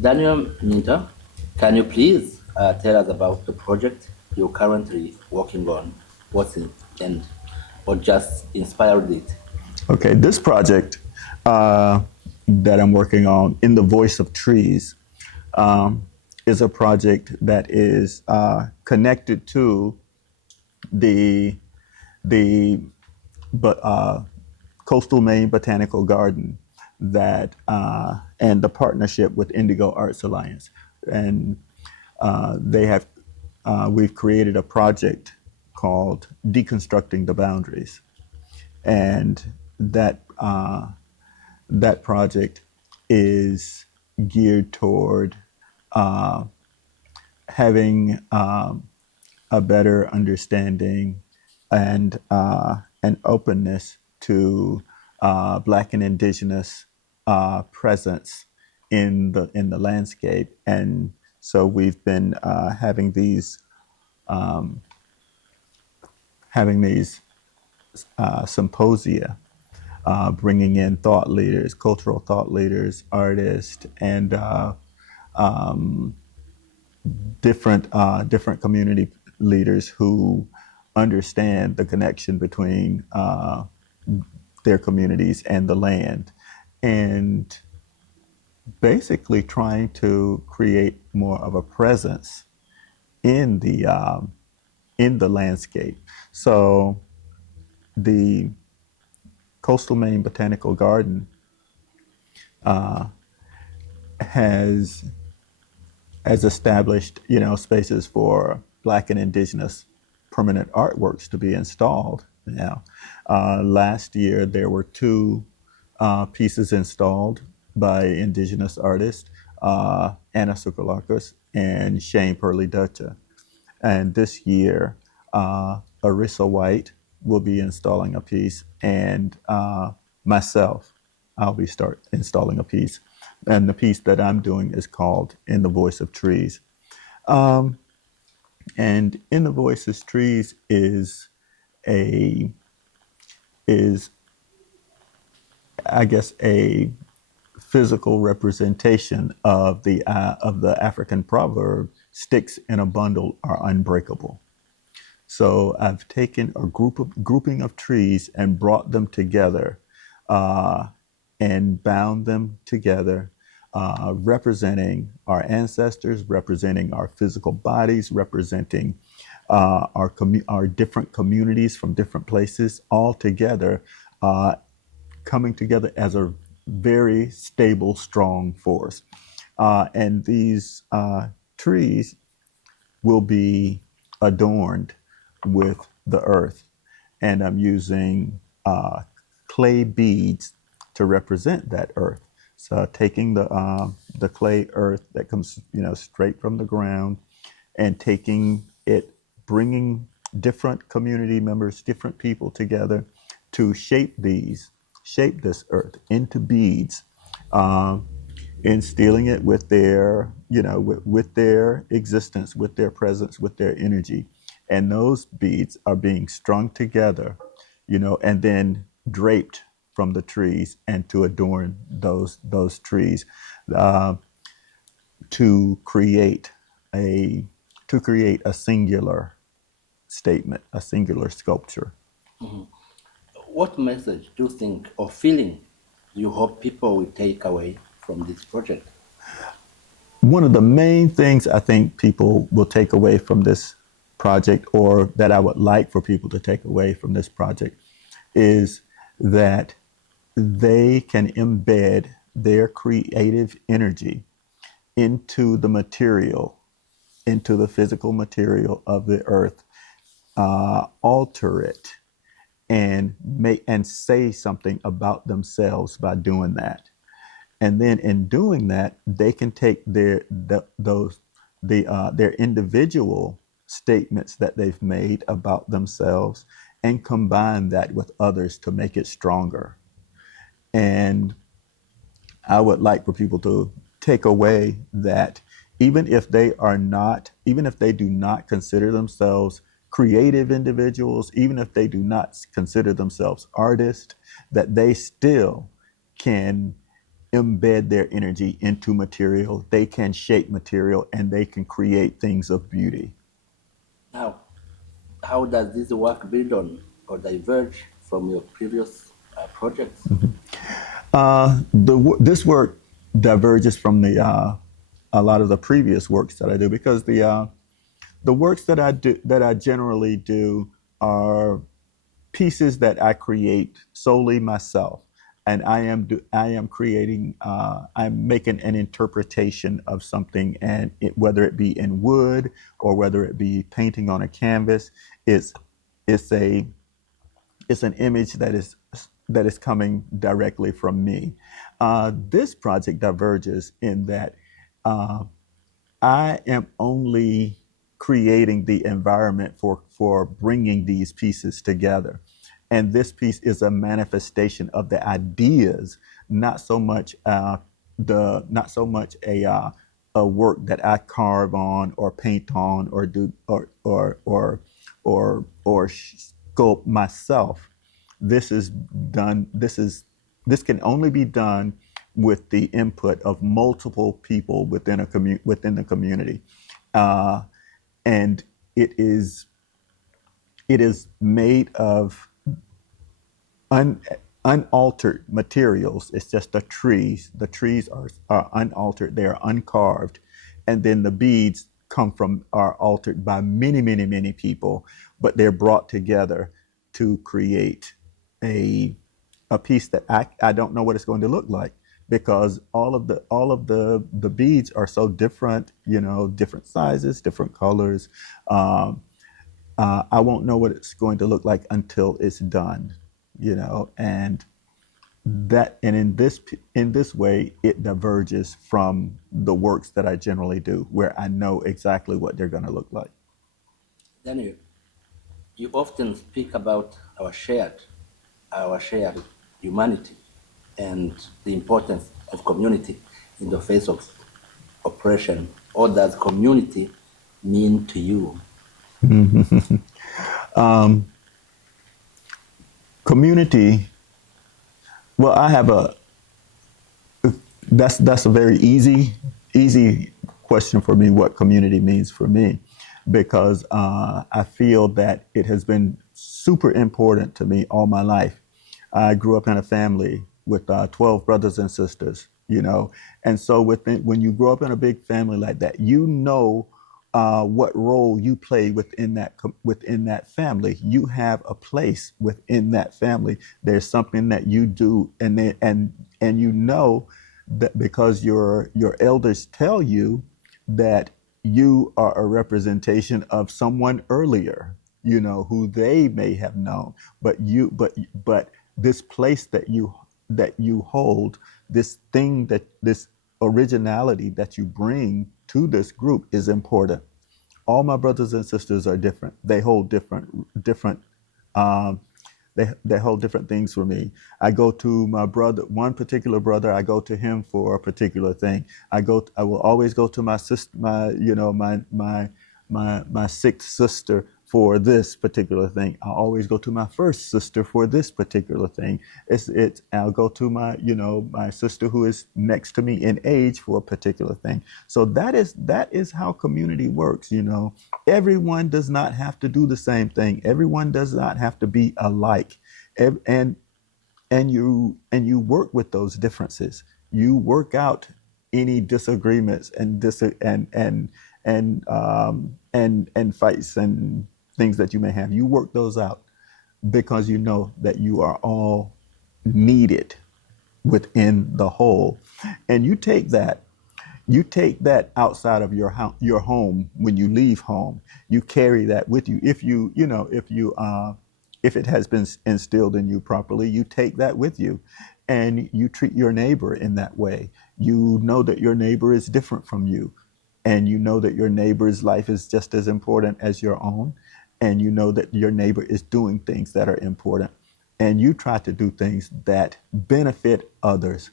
Daniel Minter, can you please tell us about the project you're currently working on? What's in and what just inspired it? Okay, this project that I'm working on, In the Voice of Trees, um, is a project that is connected to the the but coastal Maine Botanical Garden that and the partnership with Indigo Arts Alliance, and they have we've created a project called Deconstructing the Boundaries, and that project is geared toward having a better understanding and an openness to Black and Indigenous presence in the landscape, and so we've been having these symposia, bringing in thought leaders, cultural thought leaders, artists, and different community leaders who understand the connection between their communities and the land, and basically trying to create more of a presence in the landscape. So the Coastal Maine Botanical Garden has established, spaces for Black and Indigenous permanent artworks to be installed. Now, last year there were two pieces installed by Indigenous artists, Anna Sukalakis and Shane Purley Dutcha. And this year, Arissa White will be installing a piece, and myself, I'll be start installing a piece. And the piece that I'm doing is called "In the Voice of Trees." And "In the Voice of Trees" a is I guess a physical representation of the African proverb "sticks in a bundle are unbreakable." So I've taken a grouping of trees and brought them together, uh, and bound them together, representing our ancestors, representing our physical bodies, representing our different communities from different places, all together, uh, coming together as a very stable, strong force. And these trees will be adorned with the earth. And I'm using clay beads to represent that earth. So taking the clay earth that comes, straight from the ground, and taking it, bringing different community members, different people together to shape this earth into beads, um, instilling it with their, with their existence, with their presence, with their energy. And those beads are being strung together, and then draped from the trees, and to adorn those trees, uh, to create a singular statement, a singular sculpture. What message do you think or feeling you hope people will take away from this project? One of the main things I think people will take away from this project, or that I would like for people to take away from this project, is that they can embed their creative energy into the material, into the physical material of the earth, alter it, and make and say something about themselves by doing that. And then in doing that, they can take their individual statements that they've made about themselves and combine that with others to make it stronger. And I would like for people to take away that even if they do not consider themselves creative individuals, even if they do not consider themselves artists, that they still can embed their energy into material. They can shape material and they can create things of beauty. Now, how does this work build on or diverge from your previous projects? This work diverges from the a lot of the previous works that I do because the works that I generally do are pieces that I create solely myself, and I am creating I'm making an interpretation of something, and whether it be in wood or whether it be painting on a canvas, it's it's a it's an image that is coming directly from me. This project diverges in that I am only creating the environment for bringing these pieces together. And this piece is a manifestation of the ideas, not so much not so much a work that I carve on or paint on or do or sculpt myself. This is done. This can only be done with the input of multiple people within the community, uh, and it is it is made of un, unaltered materials. It's just the trees. The trees are unaltered. They are uncarved, and then the beads come from are altered by many people, but they're brought together to create a a piece that I don't know what it's going to look like because all of the beads are so different, different sizes, different colors. Um, I won't know what it's going to look like until it's done, and in this way it diverges from the works that I generally do, where I know exactly what they're going to look like. Daniel, you often speak about our shared humanity and the importance of community in the face of oppression. What does community mean to you? Community. Well, I have a that's a very easy question for me. What community means for me, because I feel that it has been super important to me all my life. I grew up in a family with 12 brothers and sisters, and so when you grow up in a big family like that, what role you play within that family. You have a place within that family. There's something that you do, and that because your elders tell you that you are a representation of someone earlier, who they may have known, but this place that you hold, this originality that you bring to this group is important. All my brothers and sisters are different. They hold different um, they hold different things for me. I go to my brother, one particular brother. I go to him for a particular thing. I will always go to my sister, my sixth sister for this particular thing. I'll always go to my first sister for this particular thing. I'll go to my sister who is next to me in age for a particular thing. So that is how community works. Everyone does not have to do the same thing. Everyone does not have to be alike. And and you work with those differences. You work out any disagreements and fights and things that you may have. You work those out because you know that you are all needed within the whole. And you take that outside of your home. When you leave home, you carry that with you. If it has been instilled in you properly, you take that with you, and you treat your neighbor in that way. You know that your neighbor is different from you, and you know that your neighbor's life is just as important as your own, and you know that your neighbor is doing things that are important, and you try to do things that benefit others.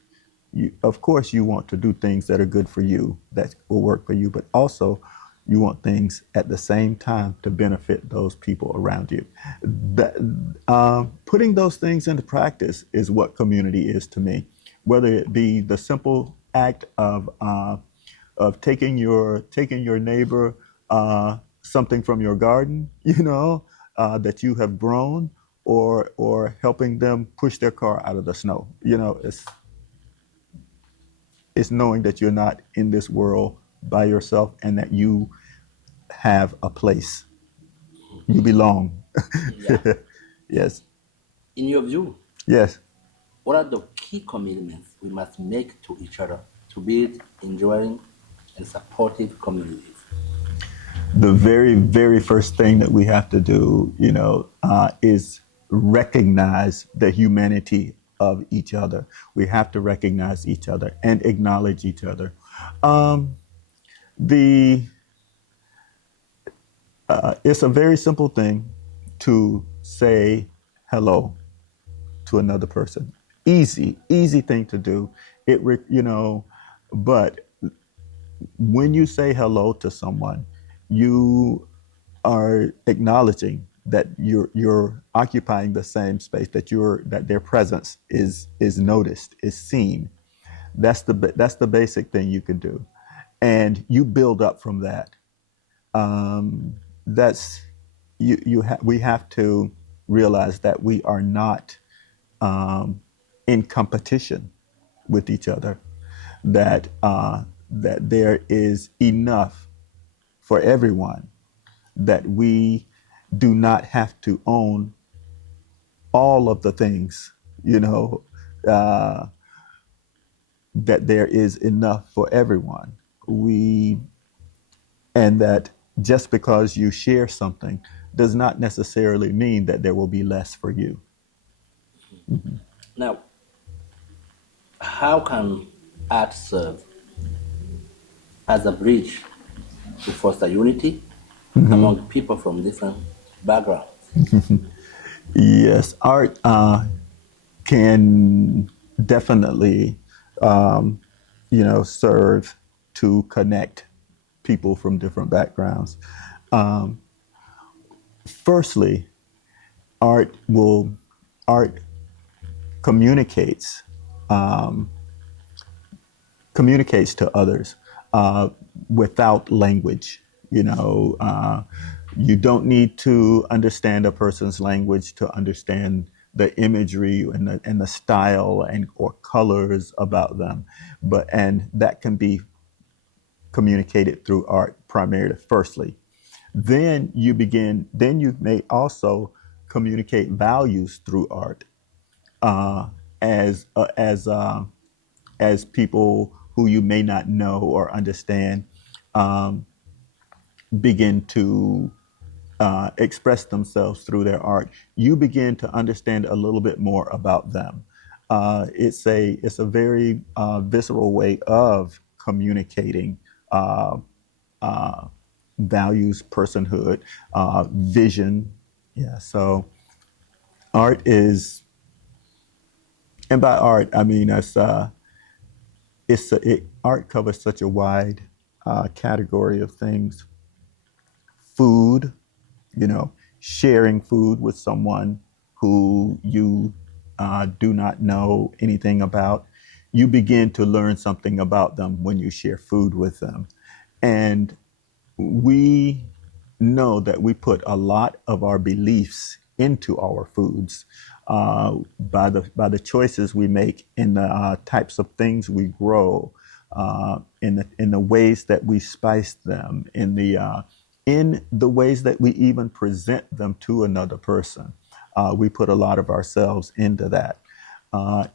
Of course, you want to do things that are good for you, that will work for you, but also you want things at the same time to benefit those people around you. Putting those things into practice is what community is to me. whether it be the simple act of taking your neighbor something from your garden, that you have grown, or helping them push their car out of the snow. It's knowing that you're not in this world by yourself, and that you have a place. You belong. Yeah. Yes. In your view, Yes. what are the key commitments we must make to each other to build enduring and supportive communities? The very, very first thing that we have to do, is recognize the humanity of each other. We have to recognize each other and acknowledge each other. Um, the It's a very simple thing to say hello to another person. Easy thing to do. But when you say hello to someone, you are acknowledging that you're occupying the same space, that their presence is noticed, is seen. That's the basic thing you can do, and you build up from that. That's we have to realize that we are not in competition with each other. That there is enough for everyone. That we do not have to own all of the things. You know, uh, that there is enough for everyone. We And that just because you share something does not necessarily mean that there will be less for you. Now, how can art serve as a bridge to foster unity among people from different backgrounds? Yes, art can definitely, serve to connect people from different backgrounds. Um, Firstly, art will art communicates communicates to others without language. You don't need to understand a person's language to understand the imagery and the style and or colors about them, and that can be communicated through art primarily. Firstly, then you may also communicate values through art, uh, as uh, as uh, as people who you may not know or understand um, begin to express themselves through their art, you begin to understand a little bit more about them. It's a very visceral way of communicating uh, uh, values, personhood, vision. Yeah. So art is, and by art I mean art covers such a wide category of things. Food, sharing food with someone who you do not know anything about. You begin to learn something about them when you share food with them. And we know that we put a lot of our beliefs into our foods by the choices we make, in the types of things we grow, in the ways that we spice them, in the ways that we even present them to another person. We put a lot of ourselves into that.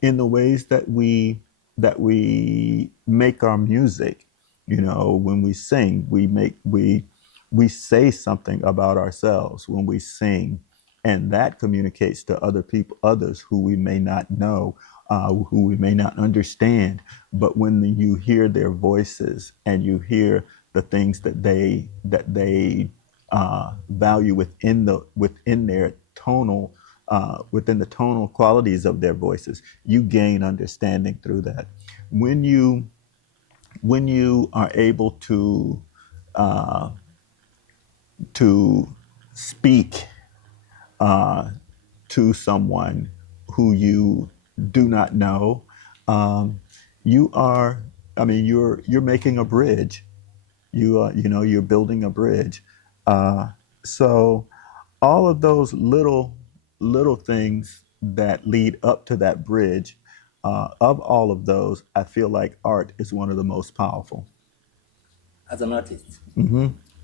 In the ways that we make our music. When we sing, we say something about ourselves when we sing, and that communicates to other people, others who we may not know, who we may not understand. But when you hear their voices and you hear the things that they value within the tonal qualities of their voices, you gain understanding through that. When you are able to speak to someone who you do not know, You are, I mean, you're making a bridge. You're building a bridge. So all of those little things that lead up to that bridge, of all of those, I feel like art is one of the most powerful. As an artist,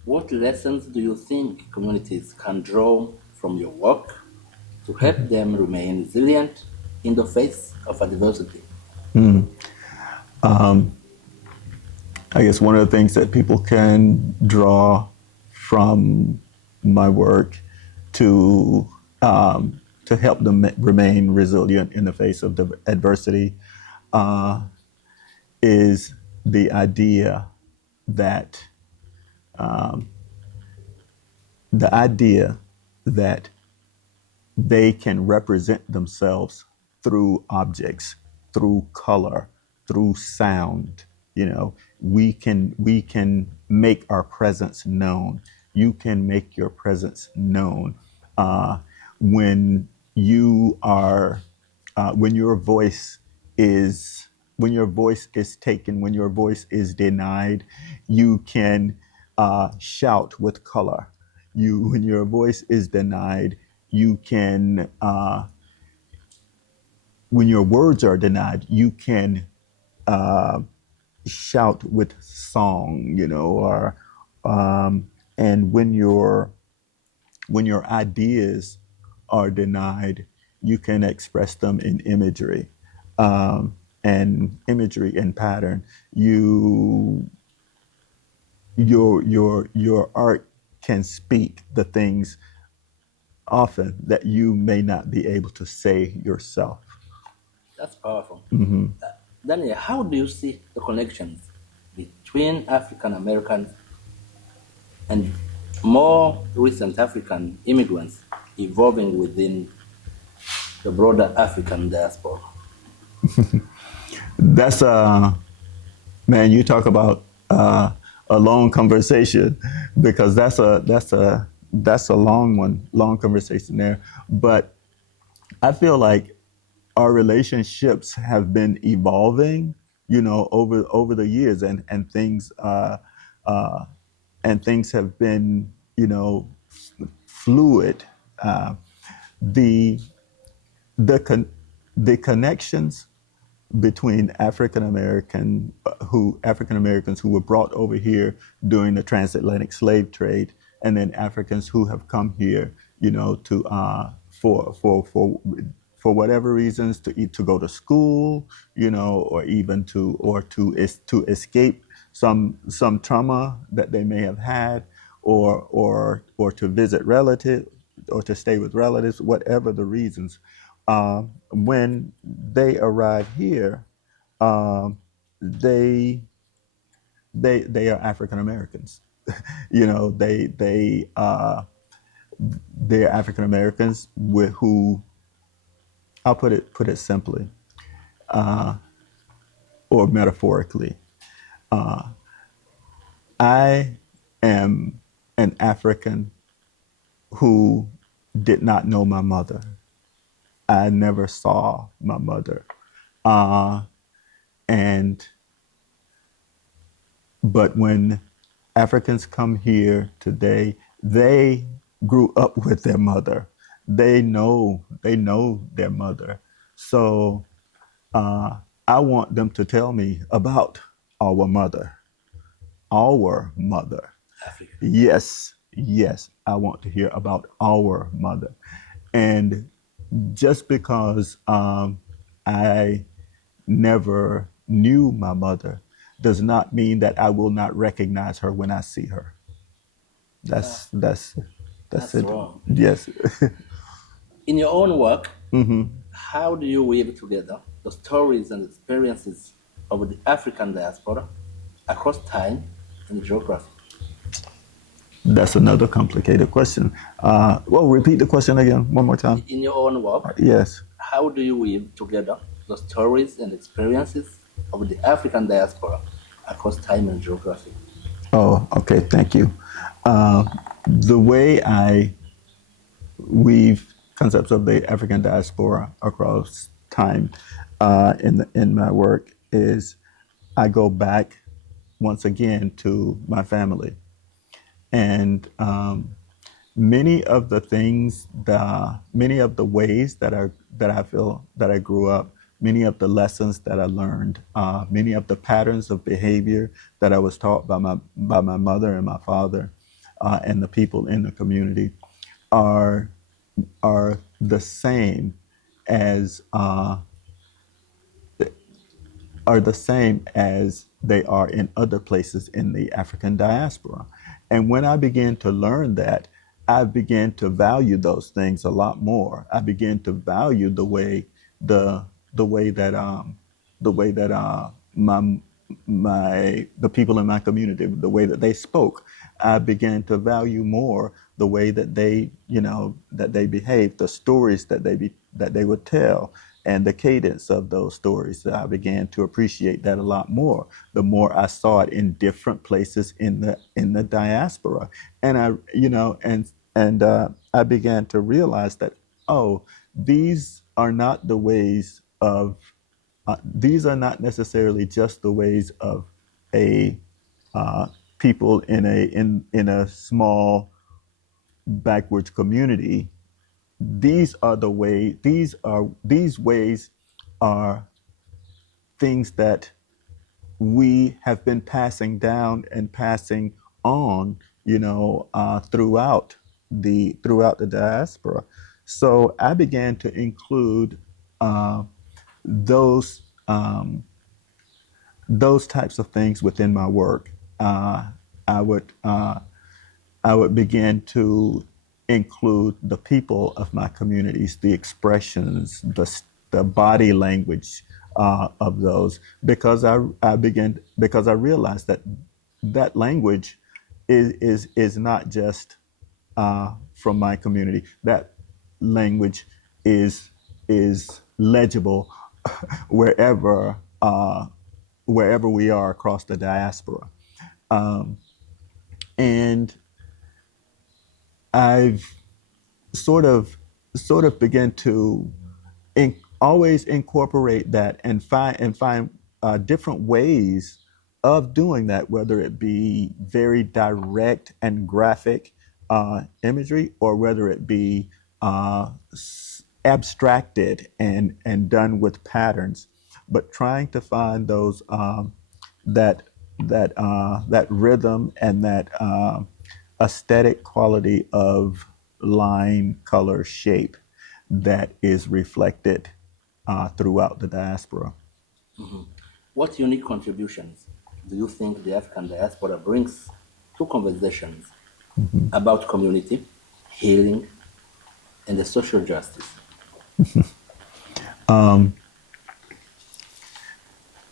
what lessons do you think communities can draw from your work to help them remain resilient in the face of adversity? I guess one of the things that people can draw from my work to to help them remain resilient in the face of the adversity is the idea that the idea that they can represent themselves through objects, through color, through sound. We can make our presence known. You can make your presence known when you are when your voice is when your voice is taken, when your voice is denied. You can shout with color. When your voice is denied, you can when your words are denied, you can shout with song, or and when your ideas are denied, you can express them in imagery, and imagery and pattern. Your art can speak the things often that you may not be able to say yourself. That's powerful. Daniel, how do you see the connections between African Americans and more recent African immigrants evolving within the broader African diaspora? That's man, you talk about a long conversation, because that's a long conversation there. But I feel like our relationships have been evolving, over the years, and things have been, fluid. The the con- the connections between African Americans who were brought over here during the transatlantic slave trade, and then Africans who have come here, to for whatever reasons, to go to school, or even to escape some trauma that they may have had, or to visit relatives, or to stay with relatives, whatever the reasons. When they arrive here, um, they they are African Americans. you know, they're African Americans with who, I'll put it simply, or metaphorically. I am an African who did not know my mother. I never saw my mother. Uh, and But when Africans come here today, they grew up with their mother. They know their mother. So uh, I want them to tell me about our mother, our mother. Africa. Yes, yes, I want to hear about our mother. And just because I never knew my mother does not mean that I will not recognize her when I see her. Uh, That's that's it. wrong. Yes. In your own work, how do you weave together the stories and experiences of the African diaspora across time and geography? That's another complicated question. Well, repeat the question again one more time. In your own work, Yes. how do you weave together the stories and experiences of the African diaspora across time and geography? Oh, okay. Thank you. Uh, the way I weave concepts of the African diaspora across time, in my work is I go back once again to my family, and many of the things, many of the ways that I feel that I grew up, many of the lessons that I learned, many of the patterns of behavior that I was taught by my mother and my father, and the people in the community are the same as are the same as they are in other places in the African diaspora. And when I began to learn that, I began to value those things a lot more. I began to value the the way that the way that the people in my community, the way that they spoke. I began to value more the way that that they behaved, the stories that they would tell, and the cadence of those stories. I began to appreciate that a lot more the more I saw it in different places in the diaspora. And I began to realize that, oh, these are not the ways of these are not necessarily just the ways of a people in a small backwards community. These ways are things that we have been passing down and passing on, throughout the diaspora. So I began to include uh, those those types of things within my work. I would I would begin to include the people of my communities, the expressions, the body language of those, because because I realized that that language is not just from my community. That language is legible wherever wherever we are across the diaspora. And I've sort of begin to always incorporate that and find different ways of doing that, whether it be very direct and graphic imagery, or whether it be abstracted and done with patterns, but trying to find those that that rhythm and that aesthetic quality of line, color, shape that is reflected throughout the diaspora. What unique contributions do you think the African diaspora brings to conversations about community, healing, and the social justice?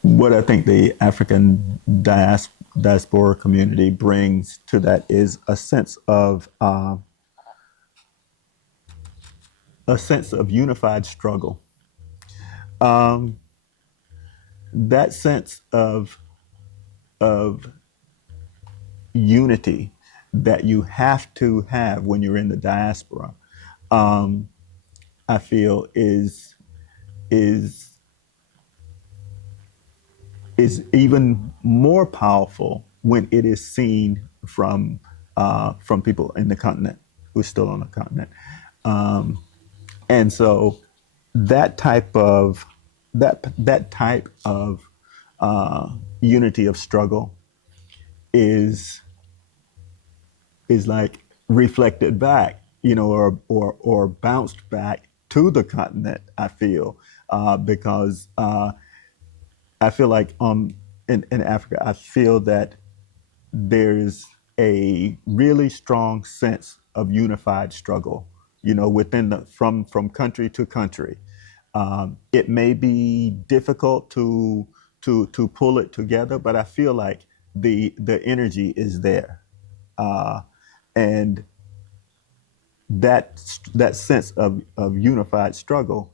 What I think the African diaspora community brings to that is a sense of unified struggle. That sense of unity that you have to have when you're in the diaspora, I feel is is even more powerful when it is seen from people in the continent who's still on the continent. And so that type of that type of unity of struggle is like reflected back, or bounced back to the continent. I feel because I feel like in Africa, I feel that there's a really strong sense of unified struggle, within from country to country. It may be difficult to pull it together, but I feel like the energy is there, and that sense of unified struggle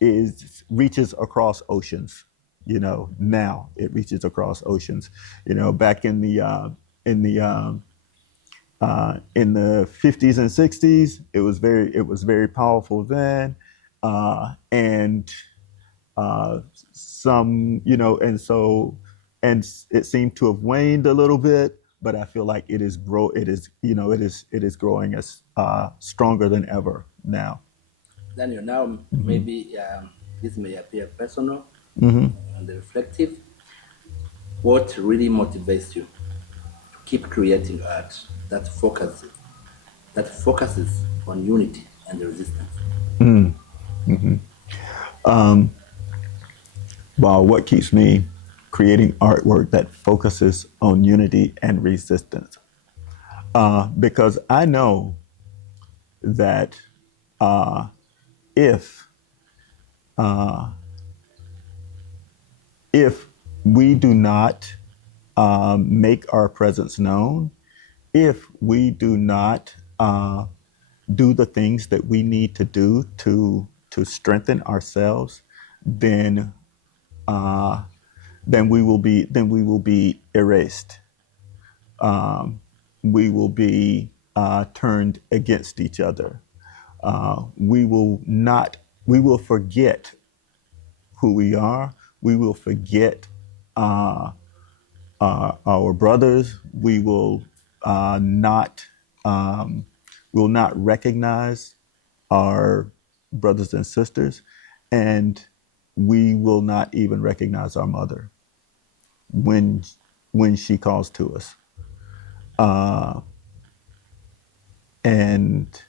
is reaches across oceans. Now it reaches across oceans. Back in the in the 50s and 60s, it was very powerful then, and uh, some, and it seemed to have waned a little bit, but I feel like it is growing as stronger than ever now. Then you now Mm-hmm. maybe this may appear personal Mm-hmm. and reflective. What really motivates you to keep creating art that focuses on unity and resistance? Mm-hmm. Wow, what keeps me creating artwork that focuses on unity and resistance? Because I know that if if we do not make our presence known, if we do not do the things that we need to do to strengthen ourselves, then uh, then we will be erased. We will be turned against each other. We will not. We will forget who we are. We will forget uh, our brothers. We will not. Will not recognize our brothers and sisters, and we will not even recognize our mother when when she calls to us. And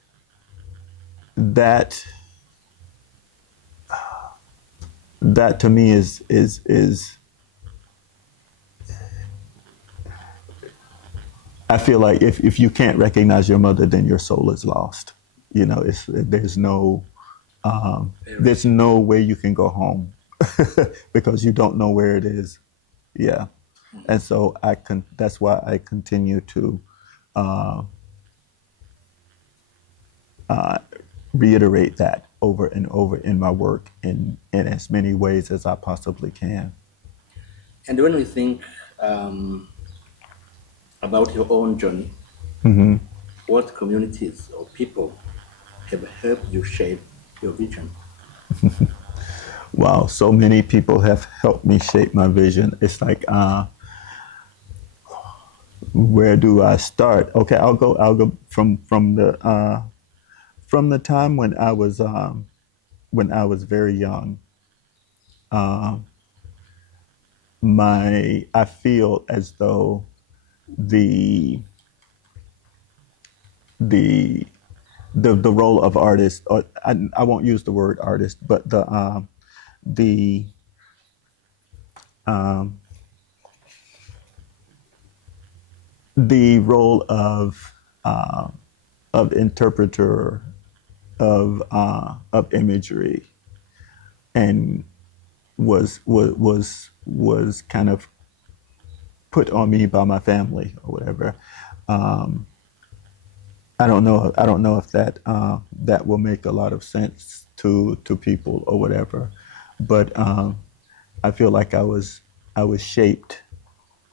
that that to me is I feel like if you can't recognize your mother, then your soul is lost. Very There's true. no way you can go home because you don't know where it is. Yeah, and so I can. That's why I continue to reiterate that over and over in my work in as many ways as I possibly can. And when we think about your own journey, what communities or people have helped you shape your vision? Wow, so many people have helped me shape my vision. It's like, where do I start? Okay, I'll go from the time when I was very young. My I feel as though the the the role of artist, or I won't use the word artist, but the the role of interpreter of imagery and was kind of put on me by my family or whatever. I don't know if that will make a lot of sense to people or whatever, but I feel like I was shaped,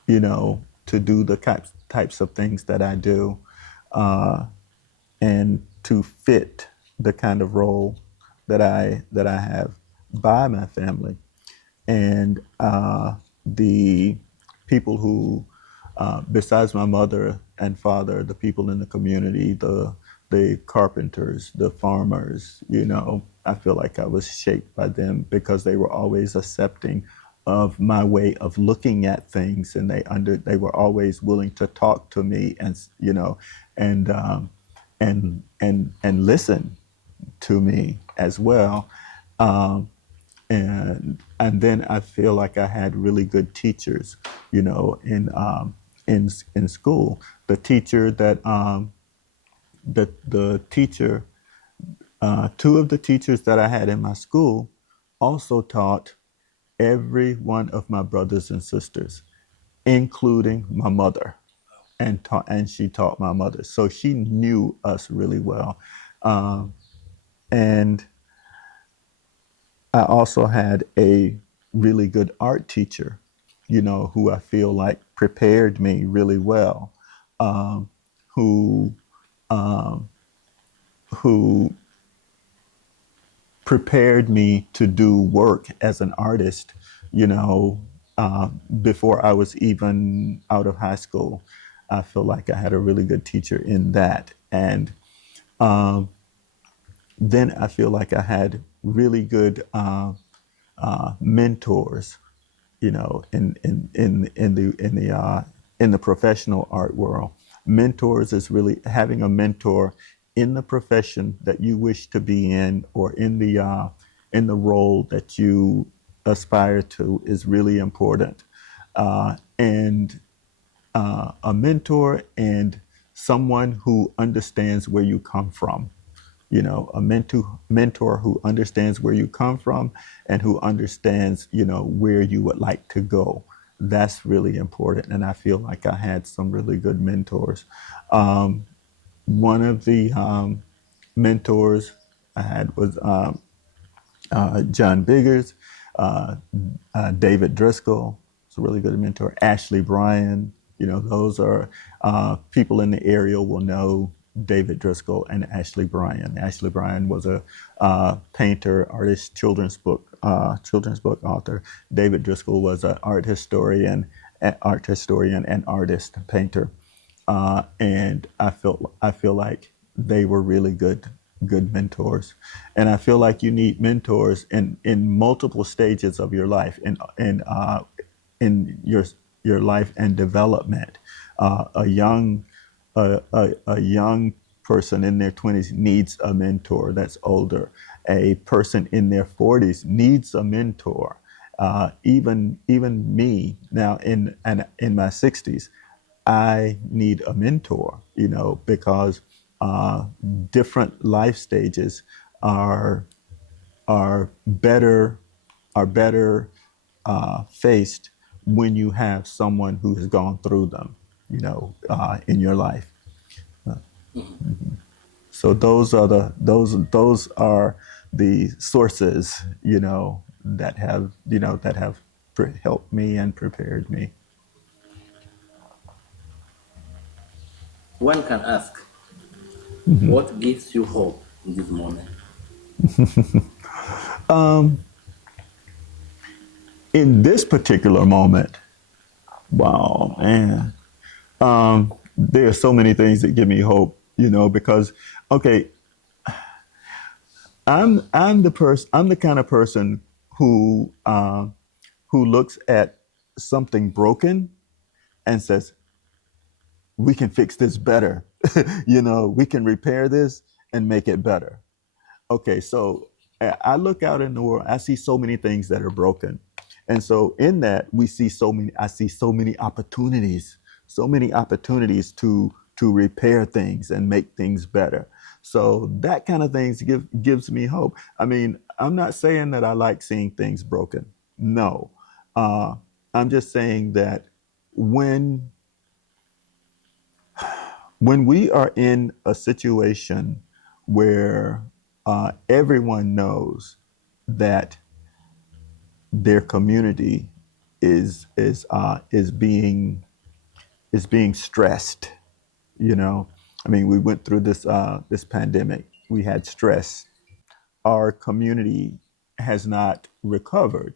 to do the types of things that I do, and to fit the kind of role that I have by my family. And the people who, besides my mother and father, the people in the community, the carpenters, the farmers, I feel like I was shaped by them because they were always accepting of my way of looking at things, and they were always willing to talk to me, and and listen to me as well. Um, and then I feel like I had really good teachers, in school. The teacher that the teacher two of the teachers that I had in my school also taught every one of my brothers and sisters, including my mother, and she taught my mother, so she knew us really well. And I also had a really good art teacher, who I feel like prepared me really well, who who prepared me to do work as an artist, you know, uh, before I was even out of high school. I feel like I had a really good teacher in that. And then I feel like I had really good mentors, you know, in the professional art world. Mentors is really having a mentor in the profession that you wish to be in, or in the role that you aspire to, is really important. And A mentor and someone who understands where you come from, you know, a mentor who understands where you come from and who understands, you know, where you would like to go. That's really important, and I feel like I had some really good mentors. One of the mentors I had was John Biggers, uh, David Driscoll. It's a really good mentor. Ashley Bryan. You know, those are people in the area will know David Driscoll and Ashley Bryan. Ashley Bryan was a painter, artist, children's book author. David Driscoll was an art historian and artist, painter. And I feel like they were really good mentors, and I feel like you need mentors in multiple stages of your life, in your life and development. A young a young person in their 20s needs a mentor that's older. A person in their 40s needs a mentor. Even me now in my 60s, I need a mentor, you know, because uh, different life stages are are better are better faced when you have someone who has gone through them, you know, in your life. So those are the sources, you know, that have helped me and prepared me. One can ask, what gives you hope in this moment? In this particular moment, wow, man, there are so many things that give me hope, you know, because okay, I'm the kind of person who who looks at something broken and says, we can fix this better. You know, we can repair this and make it better. Okay, so I look out in the world, I see so many things that are broken. And so in that I see so many opportunities to repair things and make things better. So that kind of things gives me hope. I mean, I'm not saying that I like seeing things broken. No. Uh, I'm just saying that when when we are in a situation where everyone knows that their community is being stressed, you know, I mean, we went through this pandemic. We had stress. Our community has not recovered,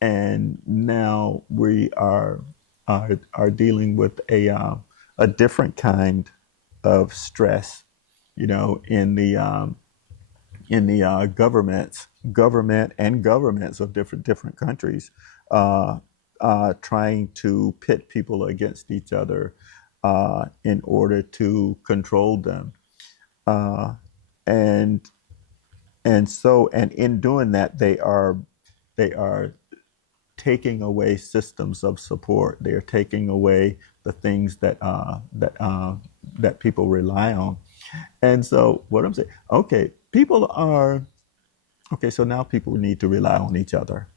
and now we are dealing with a different kind of stress, you know, in the governments of different countries, trying to pit people against each other in order to control them, and and in doing that, they are taking away systems of support. They're taking away the things that people rely on. And so, what I'm saying, okay, people are okay. So now people need to rely on each other,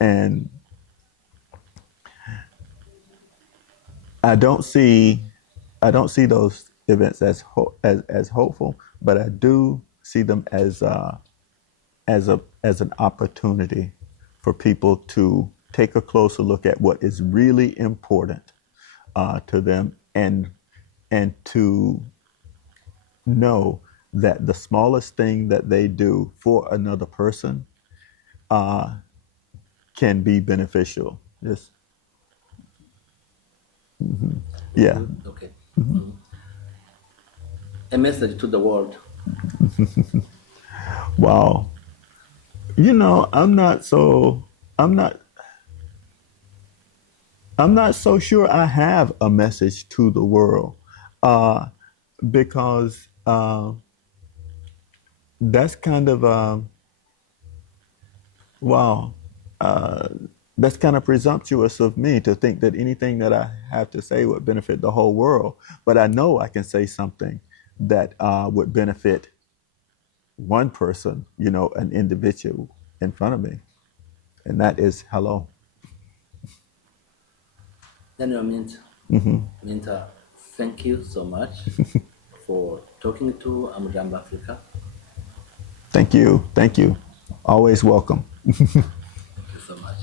and I don't see, I don't see those events as hopeful, but I do see them as an opportunity for people to take a closer look at what is really important to them, and to know that the smallest thing that they do for another person can be beneficial. Yes. Yeah. Good. Okay. A message to the world. Wow. You know, I'm not I'm not so sure I have a message to the world, because that's kind of wow. Uh, that's kind of presumptuous of me to think that anything that I have to say would benefit the whole world. But I know I can say something that would benefit one person, you know, an individual in front of me, and that is hello. Daniel Minta, thank you so much for talking to Amjambo Africa. Thank you. Thank you. Always welcome. Thank you so much.